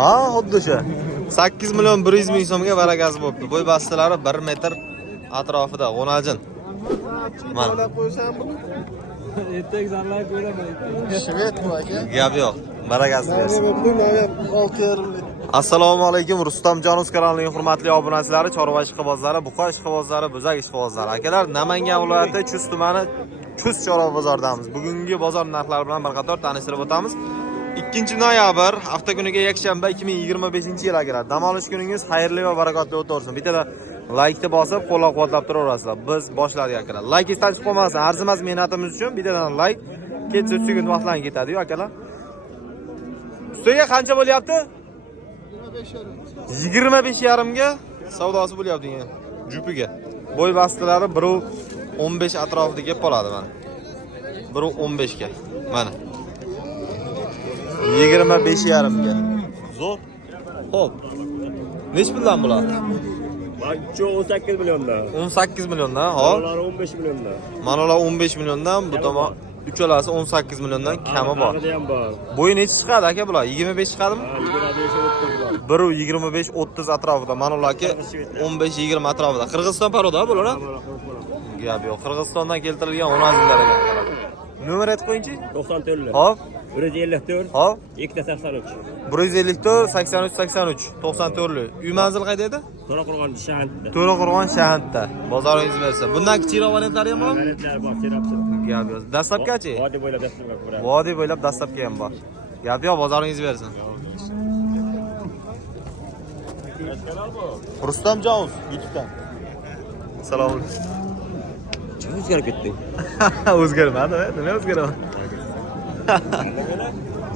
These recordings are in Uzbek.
Ha, xuddi o'sha. 8 million 100 ming so'mga barakasi bo'pti. Bo'y bastalari 1 metr atrofida g'onajin. Mana qo'ysam buni. Ertak zanlar ko'raman. Shved bu aka. Gap yo'q. Barakasi bersin. 6,5. Assalomu alaykum Rustamjonov kanalining hurmatli obunachilari, chorva ishqibozlari, buqa ishqibozlari, bo'zak ishqibozlari. Akalar, Namangan viloyati Chust tumani Chust chorva bozoridamiz. Bugungi bozor narxlari bilan bir qator tanishtirib o'tamiz. 2-noyabr hafta kuniga yakshanba 2025-yil akalar. Dam olish kuningiz xayrli va barakotli o'tsin. Bitta like bosib, qo'llab-quvvatlab turaverasizlar. Biz boshladik akalar. Like esdan chiqib qolmasin. Arzimas mehnatimiz uchun bittadan like ketsa 3 kun vaqtlarga ketadi-yu akalar. Ustiga qancha bo'lyapti? 25,5 ga savdosi bo'lyapti degan. Jupiga. Bo'y bastilari 1.15 atrofida kelib qoladi mana. 1.15 ga. Mana. 25,5 ga. Zo'r. Xo'p. Nech puldan bo'ladi? Mancho 18 milliondan. 18 milliondan, hop. Manalar 15 milliondan. Manalar 15 milliondan, bu tomon uchalasi 18 milliondan kami bor. Ham bor. Bo'yi necha chiqadi aka bular? 25 chiqadimi? 25 1.25-30 atrofida. Manalarga 15-20 atrofida. Qirg'iziston paroda bular, ha? Gap yo'q. Qirg'izistondan keltirilgan 10 ekan. Nomer aytib qo'yingchi? 94. Hop. 154. Hop. 283. 154 83 83 94li. Uy manzil qayerda edi? To'raqo'rg'on shaharda. To'raqo'rg'on shaharda. Bozoringiz bersa. Bundan kichikroq variantlar ham bormi? Variantlar bor, terapsiz. Gap yo'q. Dastlabgachi? Vodiy bo'ylab dastlabga boradi. Vodiy bo'ylab dastlabga ham bor. Gap yo'q, bozoringiz bersin. Rustamjonov YouTube'dan. Salom. Nima o'zgarib ketding? O'zgarmadi, nima o'zgaraman?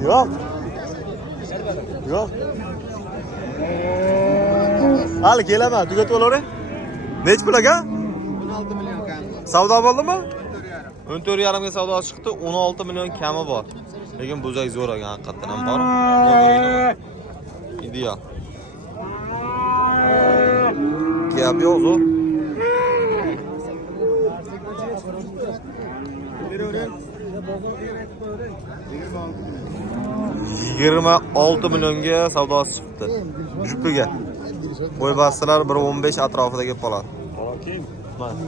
Yo'q. Yo'q. Hali kelaman, tugatib olavering. Nech pul aka? 16 million kami bor. Savdo bo'ldimi? 14,5 ga savdosi chiqdi, 16 million kami bor. Lekin bo'zak zo'r ekan, haqiqatan ham bor. Ideal. Gap yo'q. 26 millionga savdosi chiqdi. Jupiga. Bo'y bastalar 1.15 atrofida kelib qoladi. Mana.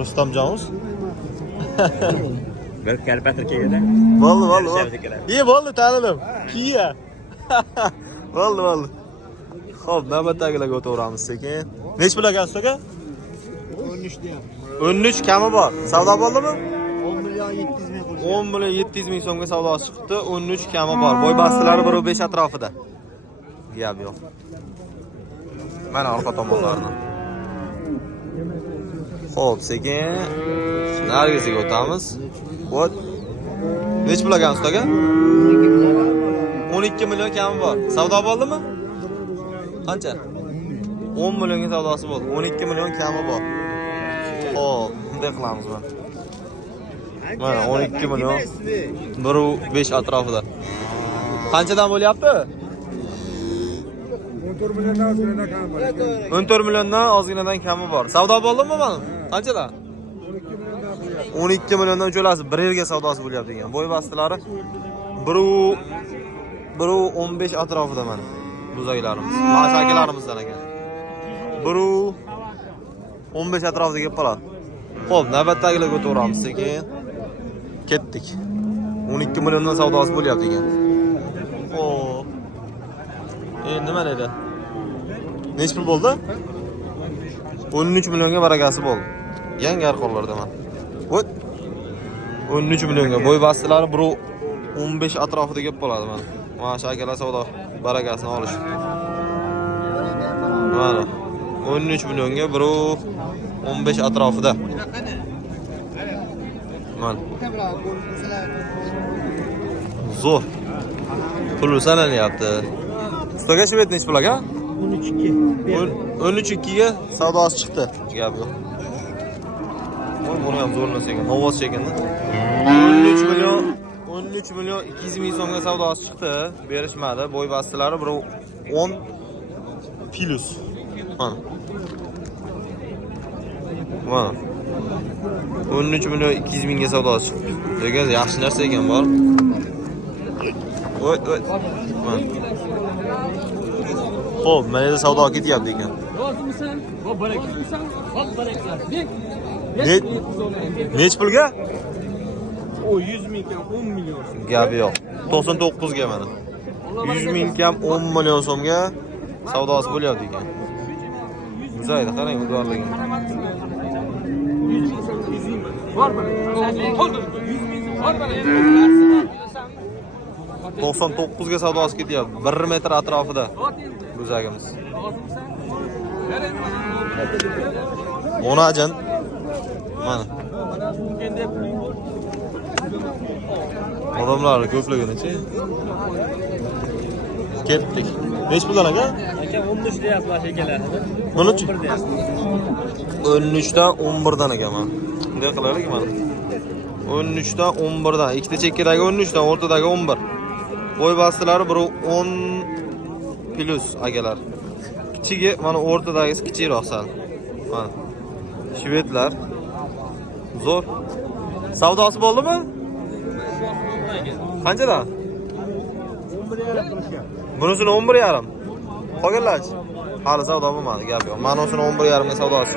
Rustamjonov. Bir kalpatr kelganda. Bo'ldi. Bo'ldi, tanidim. Kiya. Bo'ldi. Xo'p, navbatdagilarga o'taveramiz sekin. Nech pul ekansiz aka? 13 deyam. 13 kami bor. Savdo bo'ldimi? 10 million 700 ming qo'shib. 10 million 700 ming so'mga savdosi chiqdi. 13 kami bor. Bo'y bastilari 1.5 atrofida. Gap yo'q. Mana orqa tomonlarini. Xo'p, sekin nargisiga o'tamiz. Vot. Nech pul ekan ustaga? 12 million kami bor. Savdo bo'ldimi? Qancha? 10 millionga savdosi bo'ldi. 12 million kami bor. Xo'p, bunday qilamiz mana. Mana 12 million 1.5 atrofida. Qanchadan bo'lyapti? 14 milliondan ozginadan kami bor. Savdo bo'ldimi mana? Qanchadan? 12 milliondan uchalasi bir yerga savdosi bo'lyapti degan. Bo'y bastilari 1.15 atrofida mana. Buzaylarimiz. Mana akalarimizdan ekan. 1.15 atrofida kelib qoladi. Xo'p, navbatdagilarga o'taveramiz sekin. Ketdik. 12 milliondan savdosi bo'lyapti ekan. Xo'p. Nima dedi? Nech pul bo'ldi? 13 millionga barakasi bo'ldi. Yangi arqonlarda mana. Vo't. 13 millionga bo'y bastilari 1.15 atrofida kelib qoladi mana. Mana shu akalar savdo barakasini olish. Mana 13 millionga 1.15 atrofida. Mana. Zo'r. Pul sananyapti. Ustaga shvet nech pul aka? 13 ga savdosi chiqdi. Gap yo'q. Buni ham zo'rlasa ekan, ovoz chekindi. 13 million 200 ming so'mga savdosi chiqdi. Berishmadi. Bo'y bastilari 1.10 plus. Mana. 13 million 200 mingga savdosi chiqdi. Degan yaxshi narsa ekan bor. O't. Xo'p, mana endi savdo ketyapti ekan. Rozimisan? Hop, barak. Hop, baraklar. Nech pulga? O 100 ming kam 10 million. Gapi yo'q. 99 ga mana. 100 ming kam 10 million so'mga savdosi bo'lyapti ekan. Güzel, qarang ularligini. 99 ga savdosi ketyapti. 1 metr atrofida guzagimiz. O'najin. Mana. Odamlar ko'pligini-chi. Ketdik. Nech puldan aka? Aka 13 deyapsiz mana shekalar. 13 13 dan 11 dan ekan mana. Bunday qilaylik mana. 13 dan 11 dan. Ikkita chekkadagi 13 dan, o'rtadagi 11. Bo'y bastilari biri 10 plus akalar. Kichigi mana o'rtadagisi kichikroq sal. Mana. Shvedlar. Zo'r. Savdosi bo'ldimi? Qanchadan? 11,5 Bunisini 11,5. Qolganlarchi? Hali savdo bo'lmadi, gap yo'q. Mana o'sini 11,5 ga savdosi.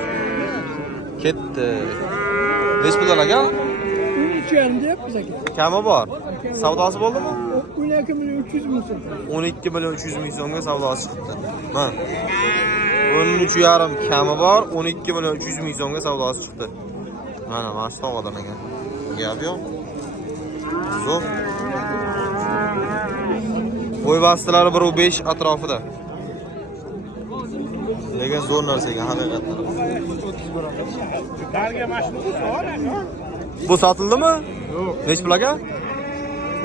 Ketdi. Nech puldan aka? 13,5 deyapmiz aka. Kami bor. Savdosi bo'ldimi? 12 million 300 ming so'm. 12 million 300 ming so'mga savdosi chiqdi. Mana. 13,5 kami bor, 12 million 300 ming so'mga savdosi chiqdi. Mana shu tog'adan ekan. Gap yo'q. Zo'r. Bo'y bastilari 1.5 atrofida. Lekin zo'r narsa ekan haqiqatan. Bu sotildimi? Yo'q. Nech pul aka?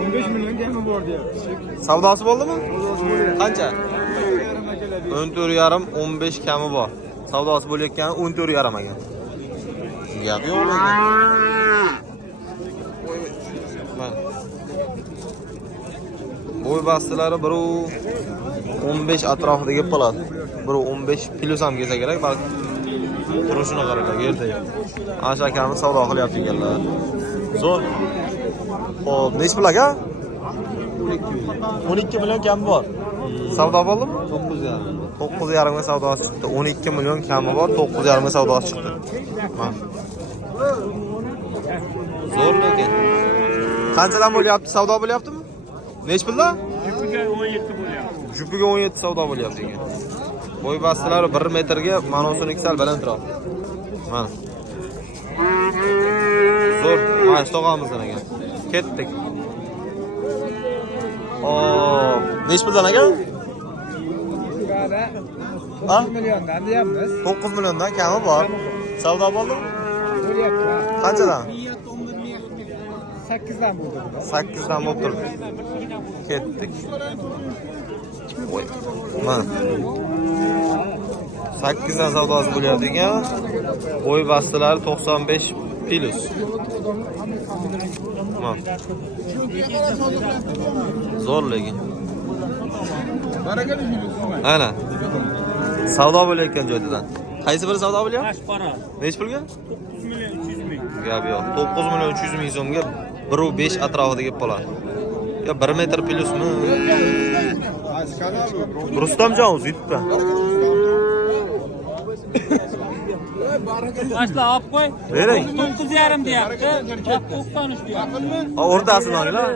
15 million kami bor deyapti. Savdosi bo'ldimi? Qancha? 14,5 15 kami bor. Savdosi bo'layotgani 14,5 ekan. Gap yo'q ekan. Bo'y bastilari 1.15 atrofida gap qoladi. 1.15 plus ham kelsa kerak, balki turishini qaranglar, yerda. Asha akamiz savdo qilyapti ekanlar. Zo'r. Xo'p, nech pul aka? 12 million kami bor. Savdo bo'ldimi? 9,5 ga savdosi chiqdi. 12 million kami bor, 9,5 ga savdosi chiqdi. Mana. Zo'r lekin. Qanchadan bo'lyapti? Savdo bo'lyaptimi? Nech puldan? Jupiga 17 bo'lyapti. Jupiga 17 savdo bo'lyapti ekan. Bo'y bastilari 1 metrga, mana o'sini sal balandroq. Mana. Zo'r, mana shu tog'amizdan ekan. Ketdik. Nech puldan aka? 9 milliondan deyapmiz. 9 milliondan kami bor. Savdo bo'ldimi? Bo'lyapti. Qanchadan? 8dan bo'ldi. 8 dan bo'lib turibdi. Ketdik. Voy. Mana. 8 dan savdosi bo'lyapti ekan. Bo'y bastilari 95 plus. Mana. Zo'r lekin. Ana. Savdo bo'layotgan joydan. Qaysi biri savdo bo'lyapti? Ashqora. Nech pulga? 9 million 300 ming. Gap yo'q. 9 million 300 ming so'mga 1.5 atrofida gap qoladi. Yo 1 metr plusmi? Rustamjon o'zi yutdi. Ashla olib qo'y. Bering. 9,5 deyapti. 93 deyapti. O'rtasini olinglar.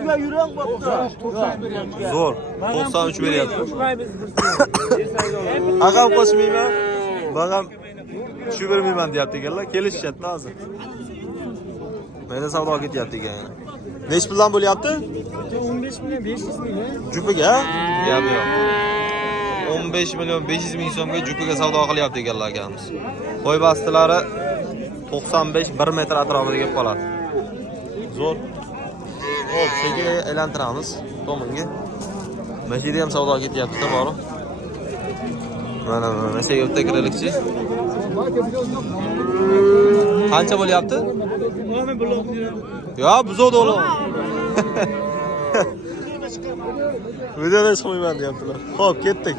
Zo'r. 93 beryapti. Aqam qo'shmayman. Bag'am shu bermayman deyapti ekanlar. Kelishyapti hozir. Menda savdo ketyapti ekan. Nech puldan bo'lyapti? 15 million 500 ming. Jupiga? Gap yo'q. 15 million 500 ming so'mga jupiga savdo qilyapti ekanlar akamiz. Bo'y bastilari 95 1 metr atrofida kelib qoladi. Zo'r. Xo'p, sekin aylantiramiz tomonga. Mana shu yerda ham savdo ketyapti, to'g'ri? Mana shu yerga kiraylikchi. Qancha bo'lyapti? Yo, buzovdi o'g'lim. Videoda chiqmayman deyaptilar. Xo'p, ketdik.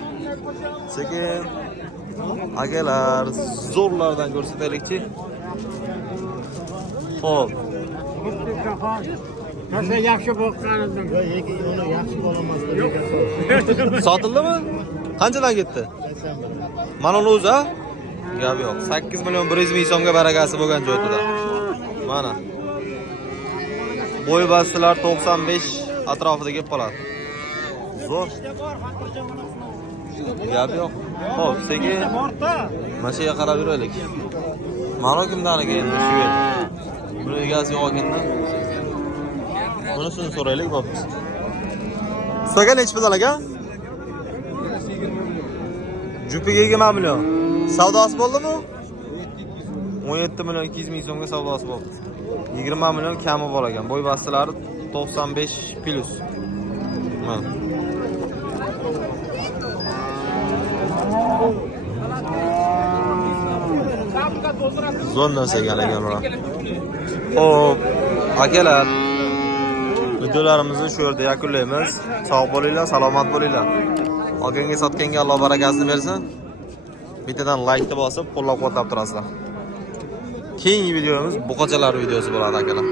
Sekin akalar zo'rlardan ko'rsataylikchi. Xo'p. Nasıl yaxshi boqqanimdan. Uni yaxshi bo'lamas. Sotildimi? Qanchadan ketdi? Mana uni o'zi, ha? Gap yo'q. 8 million 100 ming so'mga barakasi bo'lgan joyida. Mana. Bo'y bastilar 95 atrofida kelib qoladi. Zo'r. Gap yo'q. Xo'p, sekin mana shu yerga qarab yuraylik. Mana kimdaniki endi shu yer. Buni egasi yo'q ekanda. Bunisini so'raylik, bo'pti. Sizga nechi pul aka? Jupiga 20 million. Savdosi bo'ldimi? 17 million 200 ming so'mga savdosi bo'ldi. 20 million kami bor ekan. Bo'y bastilari 95 plus. Mana. Zo'r narsa ekan ular. Xo'p, akalar. Videolarimizni shu yerda yakunlaymiz. Sog' bo'linglar, salomat bo'linglar. Olganga sotganga Alloh barakasini bersin. Bittadan like bosib, qo'llab-quvvatlab turasizlar. Keyingi videomiz buqachalar videosi bo'ladi akalar.